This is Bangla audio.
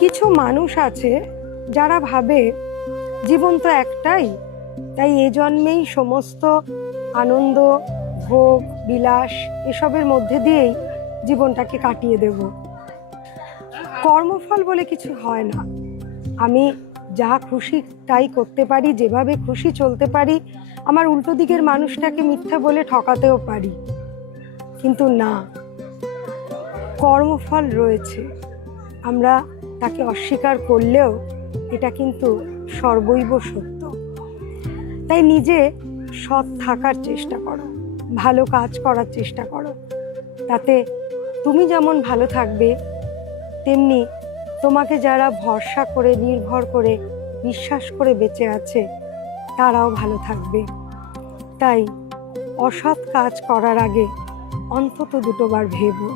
কিছু মানুষ আছে যারা ভাবে জীবন তো একটাই, তাই এ জন্মেই সমস্ত আনন্দ, ভোগ, বিলাস এসবের মধ্যে দিয়েই জীবনটাকে কাটিয়ে দেব। কর্মফল বলে কিছু হয় না। আমি যা খুশি তাই করতে পারি, যেভাবে খুশি চলতে পারি, আমার উল্টো দিকের মানুষটাকে মিথ্যা বলে ঠকাতেও পারি, কিন্তু না, কর্মফল রয়েছে। আমরা তাকে অস্বীকার করলেও এটা কিন্তু সর্বৈব সত্য। তাই নিজে সৎ থাকার চেষ্টা করো, ভালো কাজ করার চেষ্টা করো। তাতে তুমি যেমন ভালো থাকবে, তেমনি তোমাকে যারা ভরসা করে, নির্ভর করে, বিশ্বাস করে বেঁচে আছে তারাও ভালো থাকবে। তাই অসৎ কাজ করার আগে অন্তত দুটোবার ভেবো।